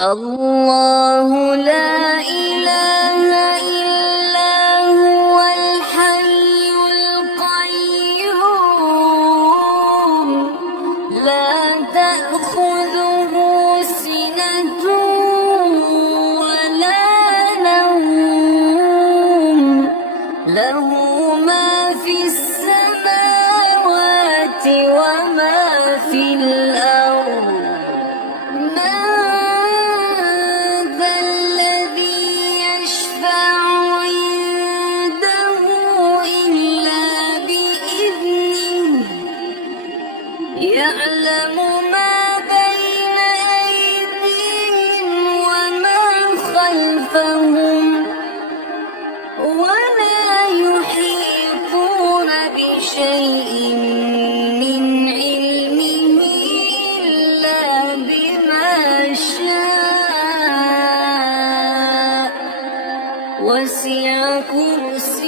الله لا إله إلا هو الحي القيوم لا تأخذه سنة ولا نوم له ما في السماوات وما في الأرض يعلم ما بين أيديهم وما خلفهم ولا يحيطون بشيء من علمه إلا بما شاء وسع كرسيه